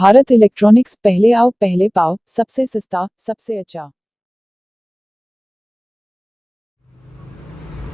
Bharat electronics, पहले आओ पहले पाओ, सबसे सस्ता सबसे अच्छा।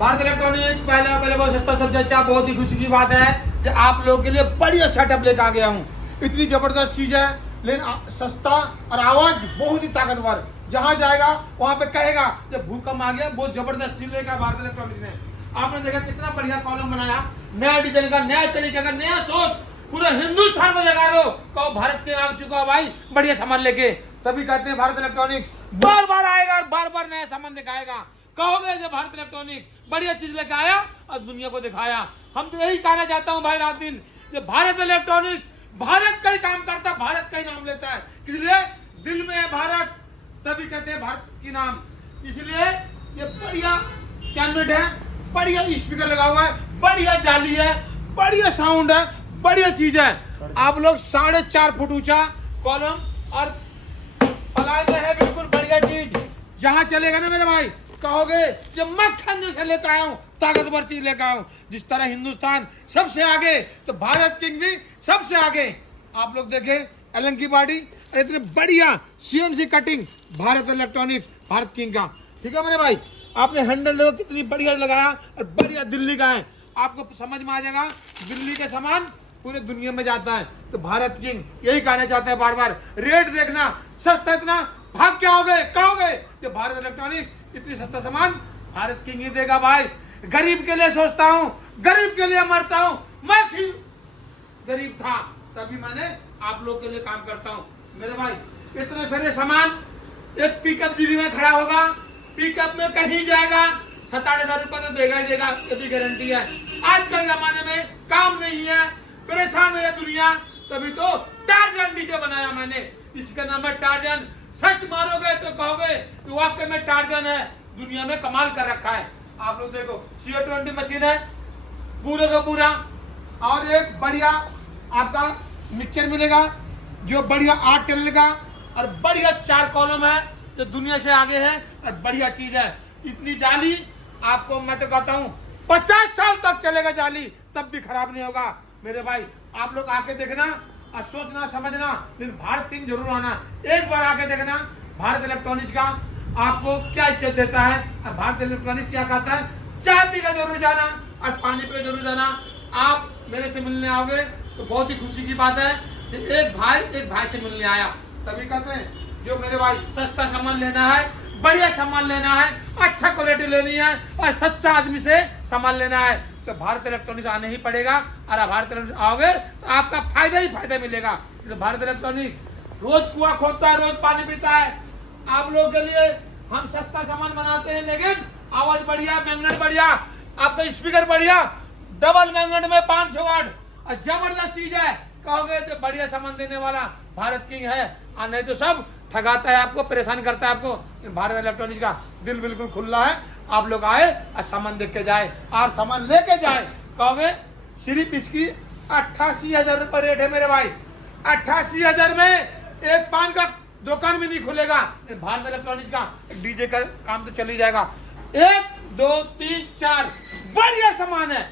भारत इलेक्ट्रॉनिक्स पहले बहुत सस्ता सबसे अच्छा। बहुत ही खुशी की बात है कि आप लोगों के लिए बढ़िया सेटअप लेकर आ गया हूँ। इतनी जबरदस्त चीज है, लेकिन सस्ता और आवाज बहुत ही ताकतवर। जहां जाएगा वहां पे कहेगा जब भूकंप आ गया, बहुत जबरदस्त चीज लेकर भारत इलेक्ट्रॉनिक्स ने। आपने देखा कितना बढ़िया कॉलम बनाया, नया डिजाइन का, नया तरीके का, नया सोच। पूरे हिंदुस्तान को जगा दो, कहो भारत के आ चुका हो भाई बढ़िया सामान लेके। तभी कहते हैं भारत इलेक्ट्रॉनिक्स बार बार आएगा और बार बार नया सामान दिखाएगा। कहोगे जब भारत इलेक्ट्रॉनिक्स बढ़िया चीज लेकर आया और दुनिया को दिखाया। हम तो यही कहना चाहता हूँ भाई रात दिन, जब भारत इलेक्ट्रॉनिक्स भारत का ही काम करता है, भारत का ही नाम लेता है। इसलिए दिल में है भारत, तभी कहते हैं भारत की नाम। इसलिए ये बढ़िया कैबिनेट है, बढ़िया स्पीकर लगा हुआ है, बढ़िया जाली है, बढ़िया साउंड है, बढ़िया चीज है। आप लोग 4.5 फुट ऊंचा कॉलम और पलाई में है, बिल्कुल बढ़िया चीज। जहां चलेगा ना मेरे भाई, कहोगे जब मक्खन जैसे लेकर आया हूं, ताकतवर चीज लेकर आया हूं। जिस तरह हिंदुस्तान सबसे आगे, तो भारत किंग भी सबसे आगे। आप लोग देखें एलन की बॉडी, इतने बढ़िया CNC cutting, Bharat electronics Bharat king का। ठीक है मेरे भाई, आपने हैंडल देखो कितनी बढ़िया लगाया और बढ़िया दिल्ली का है। आपको समझ में आ जाएगा दिल्ली के सामान पूरे दुनिया में जाता है। तो भारत किंग यही कहना चाहते हैं बार बार। रेट देखना सस्ता, इतना भाग क्या होगे कहोगे कि भारत इलेक्ट्रॉनिक्स इतनी सस्ता सामान भारत किंग ही देगा भाई। गरीब के लिए सोचता हूँ, गरीब के लिए मरता हूँ। मैं गरीब था तभी मैंने आप लोग के लिए काम करता हूँ मेरे भाई। इतने सारे सामान, एक पिकअप दिल्ली में खड़ा होगा, पिकअप में कहीं जाएगा 7,500 रुपए तो देगा ही देगा, यदि गारंटी है। आजकल जमाने में काम नहीं है, परेशान है दुनिया, तभी तो टार्जन डीजे बनाया मैंने। इसका नाम है टार्जन। सच मारोगे तो कहोगे कि वाकई में टार्जन है, दुनिया में कमाल कर रखा है। आप लोग देखो CO20 मशीन है पूरे का पूरा, और एक बढ़िया आपका मिक्सचर मिलेगा जो बढ़िया 8 चैनल का और बढ़िया 4 कॉलम है जो दुनिया से आगे है और बढ़िया चीज है। इतनी जाली आपको मैं तो कहता हूँ 50 साल तक चलेगा जाली, तब भी खराब नहीं होगा मेरे भाई। आप लोग आके देखना और सोचना समझना, लेकिन भारत किंग जरूर आना। एक बार आके देखना भारत इलेक्ट्रॉनिक्स का आपको क्या इज्जत देता है। और भारत इलेक्ट्रॉनिक्स क्या कहता है, चाय पी कर जरूर जाना और पानी पी जरूर जाना। आप मेरे से मिलने आओगे तो बहुत ही खुशी की बात है कि एक भाई से मिलने आया। तभी कहते हैं जो मेरे भाई सस्ता सामान लेना है, बढ़िया सामान लेना है, अच्छा क्वालिटी लेनी है और सच्चा आदमी से सामान लेना है तो भारत इलेक्ट्रॉनिक्स आने ही पड़ेगा। और भारत इलेक्ट्रॉनिक्स आओगे तो आपका फायदा ही फायदा मिलेगा। तो भारत इलेक्ट्रॉनिक्स रोज कुआं खोदता है, रोज पानी पीता है। आप लोगों के लिए हम सस्ता सामान बनाते हैं, लेकिन आवाज बढ़िया, मैग्नेट बढ़िया, आपका स्पीकर बढ़िया, डबल मैग्नेट में 500 वाट और जबरदस्त चीज है। कहोगे तो बढ़िया सामान देने वाला भारत किंग है, और नहीं तो सब ठगाता है आपको, परेशान करता है आपको। भारत इलेक्ट्रॉनिक्स का दिल बिल्कुल खुला है। आप लोग आए और सामान देख के जाए और सामान लेके जाए। कहोगे सिर्फ इसकी 88,000 रुपए रेट है मेरे भाई। 88,000 में एक पान का दुकान भी नहीं खुलेगा। भारत इलेक्ट्रॉनिक्स का डीजे का काम तो चल ही जाएगा। 1 2 3 4 बढ़िया सामान है,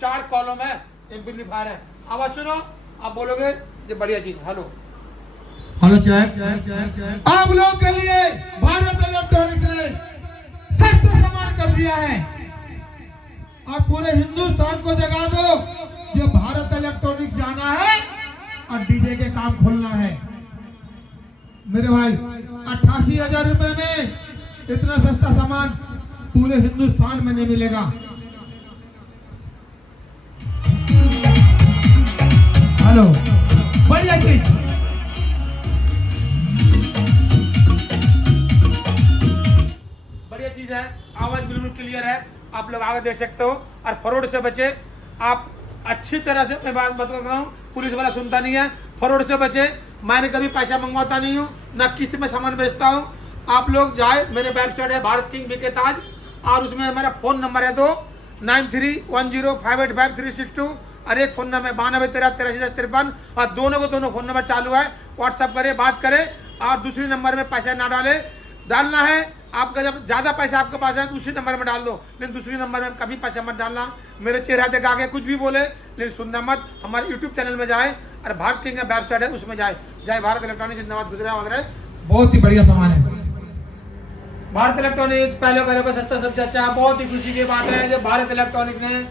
4 कॉलम है, एम्पलीफायर है। आवाज सुनो, आप बोलोगे ये बढ़िया चीज। Hello check. आप लोग के लिए भारत इलेक्ट्रॉनिक्स ने सस्ता सामान कर दिया है और पूरे हिंदुस्तान को जगा दो जो भारत इलेक्ट्रॉनिक्स जाना है और डीजे के काम खोलना है मेरे भाई। 88,000 रुपए में इतना सस्ता सामान पूरे हिंदुस्तान में नहीं मिलेगा। हेलो, बढ़िया चीज, बढ़िया चीज है, आवाज बिल्कुल क्लियर है। आप लोग आगे देख सकते हो। और फ्रॉड से बचे आप, अच्छी तरह से मैं बात कर रहा हूँ, पुलिस वाला सुनता नहीं है। फ्रॉड से बचे, मैंने कभी पैसा मंगवाता नहीं हूँ, ना किस्त में सामान बेचता हूँ। आप लोग जाए, मेरे वेबसाइट है भारत किंग बीके ताज, और उसमें हमारा फोन नंबर है 9310585362 और एक फोन नंबर 92138353 और दोनों फोन नंबर चालू है। व्हाट्सअप करे, बात करे, और दूसरे नंबर में पैसा ना डाले। डालना है आपका, जब ज्यादा पैसा आपके पास है दूसरे नंबर में डाल दो, लेकिन दूसरे नंबर में कभी पैसा मत डालना। मेरे चेहरा देखा आगे कुछ भी बोले, लेकिन सुनना मत। हमारे यूट्यूब चैनल में जाए और भारत किंग का वेबसाइट है, उसमें जाए। जय भारत इलेक्ट्रॉनिक्स, जिंदाबाद, गुजरात वगैरह। बहुत ही बढ़िया सामान है। भारत इलेक्ट्रॉनिक्स पहले पर सस्ता सबसे अच्छा। बहुत ही खुशी की बात है जो भारत इलेक्ट्रॉनिक्स ने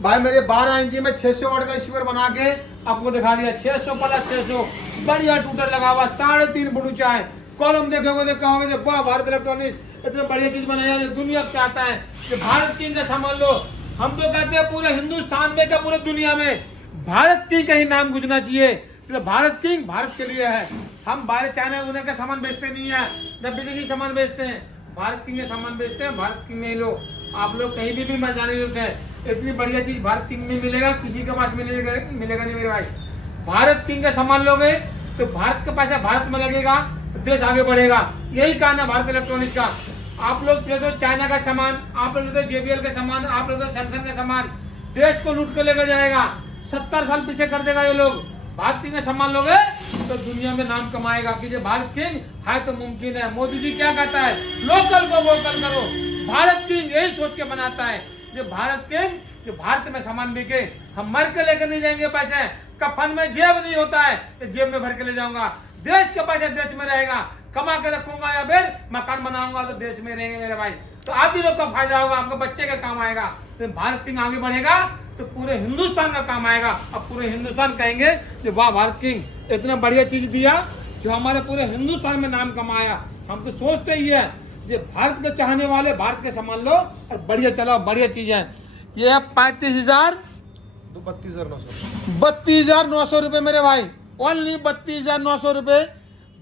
भाई मेरे 12 इंची में 600 वाट का स्पीकर बना के आपको दिखा दिया। 600 प्लस 600 बढ़िया टूटर लगा हुआ, 3.5 फुट ऊंचा है। कॉलम देखोगे तो कहोगे वाह भारत इलेक्ट्रॉनिक्स इतनी बढ़िया चीज बनाया है, दुनिया चाहता है कि भारत किंग का सामान लो। हम तो कहते हैं पूरे हिंदुस्तान में क्या पूरे दुनिया में भारत किंग का ही नाम गूंजना चाहिए। तो भारत किंग भारत के लिए है। हम बाहर चाइना उन्हें का सामान बेचते नहीं है, न विदेशी सामान बेचते हैं, भारत किंग के सामान बेचते हैं। भारत किंग में ही लो। आप लोग कहीं भी मत जाने देते हैं, इतनी बढ़िया चीज भारत किंग में मिलेगा, किसी के पास मिलेगा नहीं मेरे भाई। भारत किंग का सामान लोगे तो भारत का पैसा भारत में लगेगा, देश आगे बढ़ेगा। यही कारण है भारत इलेक्ट्रॉनिक्स का। आप लोग ले दो चाइना का सामान, आप लोग ले दो JBL का सामान, आप लोग सैमसंग का सामान, देश को लूट कर लेकर जाएगा। 70 साल पीछे कर देगा ये लोग। भारत किंग का सामान लोगे तो दुनिया में नाम कमाएगा कि जो भारत किंग है तो मुमकिन है। मोदी जी क्या कहता है, लोकल को वोकल करो। भारत किंग यही सोच के बनाता है जो भारत किंग जो भारत में सामान बिके। हम मर के लेकर नहीं जाएंगे पैसे, कफन में जेब नहीं होता है, जेब में भर के ले जाऊंगा। देश का पैसा देश में रहेगा, कमा के रखूंगा या फिर मकान बनाऊंगा तो देश में रहेंगे मेरे भाई। तो आप भी लोग का फायदा होगा, आपके बच्चे का काम आएगा। तो भारत किंग आगे बढ़ेगा तो पूरे हिंदुस्तान का काम आएगा। अब पूरे हिंदुस्तान कहेंगे जो वाह भारत किंग इतना बढ़िया चीज दिया जो हमारे पूरे हिंदुस्तान में नाम कमाया। हम तो सोचते ही है जो भारत के चाहने वाले भारत के सामान लो और बढ़िया चलाओ, बढ़िया चीज है। ये है 32,900 रुपए मेरे भाई, ओनली 32,900 रुपए।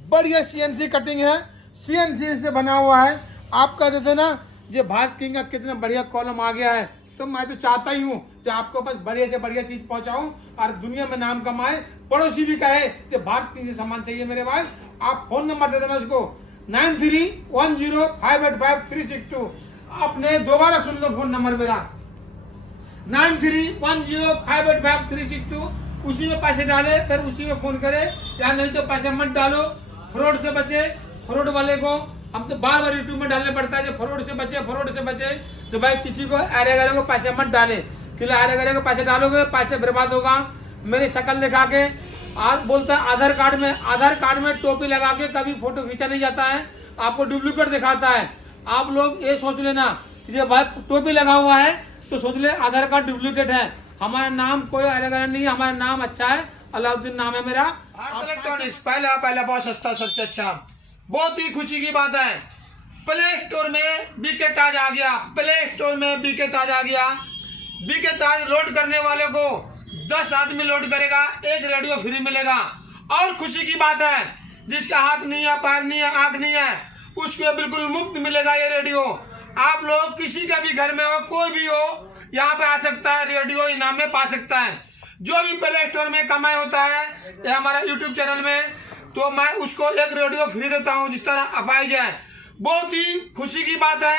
बढ़िया CNC कटिंग है, CNC से बना हुआ है। आप कह देते ना ये भारत किंग का कितना बढ़िया कॉलम आ गया है, तो मैं तो चाहता ही हूँ कि आपको बस बढ़िया से बढ़िया चीज पहुंचाऊं और दुनिया में नाम कमाए। पड़ोसी भी कहे कि भारत किंग से सामान चाहिए मेरे भाई। आप फोन नंबर दे देना उसको 9310585362। आपने दोबारा सुन लो फोन नंबर मेरा 9310585362। उसी में पैसे डाले फिर उसी में फोन करे, या नहीं तो पैसे मत डालो। फ्रॉड से बचे, फ्रॉड वाले को हम तो बार बार यूट्यूब में डालने पड़ता है जो फ्रॉड से बचे, फ्रॉड से बचे। तो भाई किसी को अरे गरे को पैसे मत डाले, कि अरे गरे को पैसे डालोगे पैसे बर्बाद होगा। मेरी शक्ल दिखा के और बोलता है आधार कार्ड में टोपी लगा के कभी फोटो खींचा नहीं जाता है, आपको डुप्लीकेट दिखाता है। आप लोग ये सोच लेना ये भाई टोपी लगा हुआ है तो सोच ले आधार कार्ड डुप्लीकेट है। हमारा नाम कोई अरे गरे नहीं है, हमारा नाम अच्छा है, अलाउद्दीन नाम है मेरा। इलेक्ट्रॉनिक्स पहला बहुत सस्ता सबसे अच्छा। बहुत ही खुशी की बात है, प्ले स्टोर में बीके ताज आ गया। प्ले स्टोर में बीके ताज आ गया। बीके ताज लोड करने वाले को 10 आदमी लोड करेगा, एक रेडियो फ्री मिलेगा। और खुशी की बात है जिसका हाथ नहीं है, पैर नहीं है, आंख नहीं है, उसको बिल्कुल मुफ्त मिलेगा ये रेडियो। आप लोग किसी का भी घर में हो, कोई भी हो, यहाँ पे आ सकता है, रेडियो इनाम में पा सकता है। जो भी प्ले स्टोर में कमाई होता है या हमारा यूट्यूब चैनल में, तो मैं उसको एक रेडियो फ्री देता हूँ जिस तरह अपाइज है। बहुत ही खुशी की बात है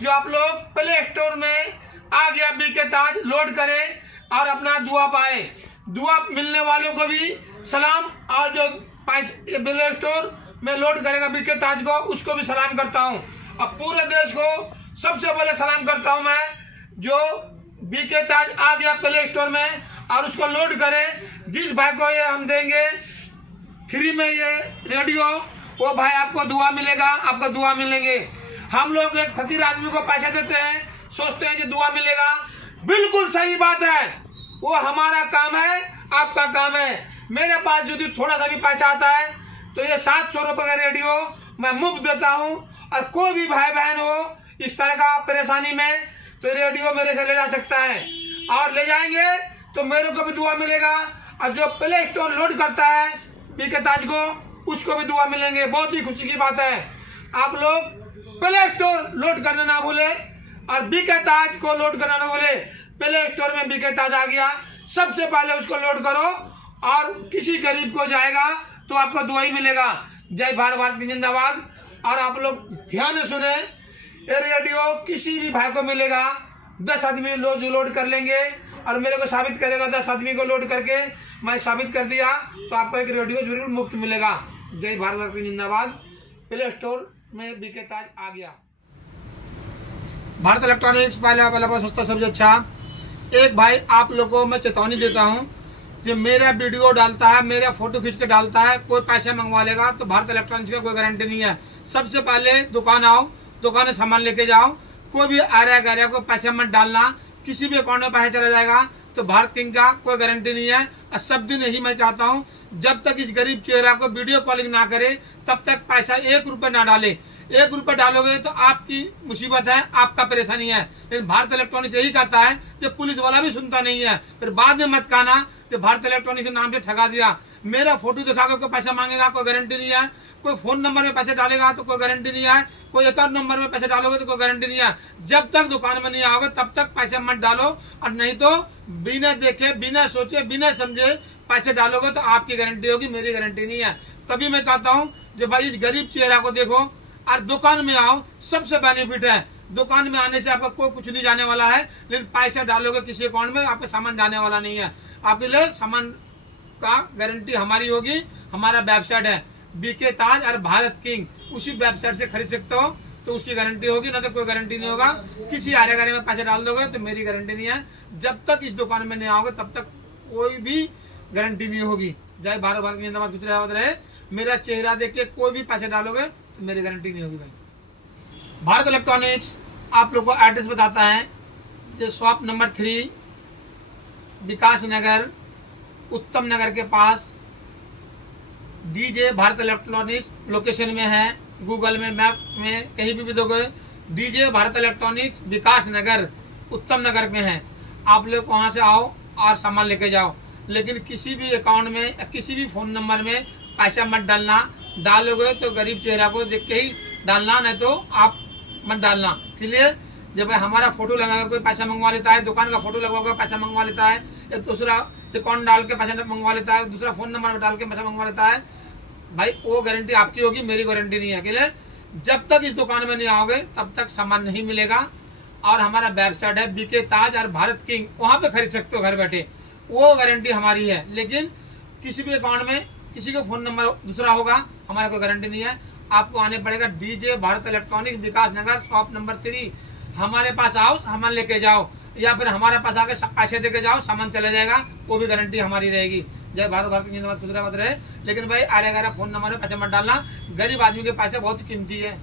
जो आप लोग प्ले स्टोर में आ गया बीके ताज, लोड करें और अपना दुआ पाए। दुआ मिलने वालों को भी सलाम, और जो प्ले स्टोर में लोड करेगा बीके ताज को उसको भी सलाम करता हूँ। अब पूरे देश को सबसे पहले सलाम करता हूँ मैं जो बीके ताज आ गया प्ले स्टोर में और उसको लोड करे। जिस भाई को ये हम देंगे फ्री में ये रेडियो, वो भाई आपको दुआ मिलेगा, आपको दुआ मिलेंगे। हम लोग एक फकीर आदमी को पैसा देते हैं, सोचते हैं कि दुआ मिलेगा। बिल्कुल सही बात है, वो हमारा काम है, आपका काम है। मेरे पास यदि थोड़ा सा भी पैसा आता है तो ये 700 रुपए का रेडियो मैं मुफ्त देता हूँ। और कोई भी भाई बहन हो इस तरह का परेशानी में तो रेडियो मेरे से ले जा सकता है, और ले जाएंगे तो मेरे को भी दुआ मिलेगा। और जो प्ले स्टोर लोड करता है बीके ताज को उसको भी दुआ मिलेंगे। बहुत ही खुशी की बात है। आप लोग प्ले स्टोर लोड करना ना भूले और बीके ताज को लोड करना ना भूले। प्ले स्टोर में बीके ताज आ गया, सबसे पहले उसको लोड करो और किसी गरीब को जाएगा तो आपको दुआ ही मिलेगा। जय भारत की जिंदाबाद। और आप लोग ध्यान से सुने, ये रेडियो किसी भी भाई को मिलेगा। 10 आदमी लोड कर लेंगे और मेरे को साबित करेगा, 10 आदमी को लोड करके मैं साबित कर दिया तो आपको एक रेडियो जरूर मुफ्त मिलेगा। जय भारत की जिंदाबाद। प्ले स्टोर में बीके ताज आ गया। भारत इलेक्ट्रॉनिक्स पहला बहुत सस्ता सबसे अच्छा। एक भाई आप लोगों को मैं चेतावनी देता हूँ, जो मेरा वीडियो डालता है, मेरा फोटो खींच के डालता है, कोई पैसे मंगवा लेगा तो भारत इलेक्ट्रॉनिक्स का कोई गारंटी नहीं है। सबसे पहले दुकान आओ, दुकान में सामान लेके जाओ, कोई भी आर्या गैरिया को पैसे मत डालना, किसी भी अकाउंट में पैसा चला जाएगा तो भारत किंग का कोई गारंटी नहीं है। और सब दिन यही मैं चाहता हूँ, जब तक इस गरीब चेहरा को वीडियो कॉलिंग ना करे तब तक पैसा 1 रुपए ना डाले। 1 रुपए डालोगे तो आपकी मुसीबत है, आपका परेशानी है। लेकिन भारत इलेक्ट्रॉनिक्स यही कहता है कि पुलिस वाला भी सुनता नहीं है। फिर बाद में मत कहना कि भारत इलेक्ट्रॉनिक्स के नाम से ठगा दिया। मेरा फोटो दिखाकर कोई पैसा मांगेगा, कोई गारंटी नहीं है। कोई फोन नंबर में पैसे डालेगा तो कोई गारंटी नहीं है। कोई अकाउंट नंबर में पैसे डालोगे तो कोई गारंटी नहीं है। जब तक दुकान में नहीं आओगे तब तक पैसे मत डालो, और नहीं तो बिना देखे, बिना सोचे, बिना समझे पैसे डालोगे तो आपकी गारंटी होगी, मेरी गारंटी नहीं है। तभी मैं कहता हूँ जो भाई इस गरीब चेहरा को देखो और दुकान में आओ, सबसे बेनिफिट है। दुकान में आने से आपको कोई कुछ नहीं जाने वाला है, लेकिन पैसा डालोगे किसी अकाउंट में आपका सामान जाने वाला नहीं है। आपके लिए सामान का गारंटी हमारी होगी। हमारा वेबसाइट है बीके ताज और भारत किंग, उसी वेबसाइट से खरीद सकते हो तो उसकी गारंटी होगी, ना तो कोई गारंटी नहीं होगा। किसी आर्या गैरिया में पैसे डाल दोगे तो मेरी गारंटी नहीं है। जब तक इस दुकान में नहीं आओगे तब तक कोई भी गारंटी नहीं होगी। जय भारत, भारत की जिंदाबाद, कुछ रहे। मेरा चेहरा देख के कोई भी पैसे डालोगे तो मेरी गारंटी नहीं होगी भाई। भारत इलेक्ट्रॉनिक्स आप लोग को एड्रेस बताता है, जो शॉप नंबर 3 विकास नगर, उत्तम नगर के पास डीजे भारत इलेक्ट्रॉनिक्स लोकेशन में है। गूगल में, मैप में कहीं भी दोगे डीजे भारत इलेक्ट्रॉनिक्स विकास नगर, उत्तम नगर में है। आप लोग वहां से आओ और सामान लेके जाओ, लेकिन किसी भी अकाउंट में, किसी भी फोन नंबर में पैसा मत डालना। डालोगे तो गरीब चेहरा को देख के ही डालना, नहीं तो आप मत डालना। क्लियर? जब हमारा फोटो लगाकर कोई पैसा मंगवा लेता है, दुकान का फोटो लगवा कर पैसा मंगवा लेता है, या दूसरा अकाउंट डाल के पैसा मंगवा लेता है, दूसरा फोन नंबर डाल के पैसा मंगवा लेता है, भाई वो गारंटी आपकी होगी, मेरी गारंटी नहीं है। क्लियर? जब तक इस दुकान में नहीं आओगे तब तक सामान नहीं मिलेगा। और हमारा वेबसाइट है बीके ताज और भारत किंग, वहां पे खरीद सकते हो घर बैठे, वो गारंटी हमारी है। लेकिन किसी भी अकाउंट में किसी का फोन नंबर दूसरा होगा, हमारा कोई गारंटी नहीं है। आपको आने पड़ेगा डीजे भारत इलेक्ट्रॉनिक्स विकास नगर, शॉप नंबर 3। हमारे पास आओ, सामान लेके जाओ, या फिर हमारे पास आके पैसे देके जाओ, सामान चला जाएगा, वो भी गारंटी हमारी रहेगी। जय भारत, भारत की जिंदाबाद, खुश रहे। लेकिन भाई आर्या गैरिया फोन नंबर में पैसे मत डालना, गरीब आदमी के पैसे बहुत कीमती है।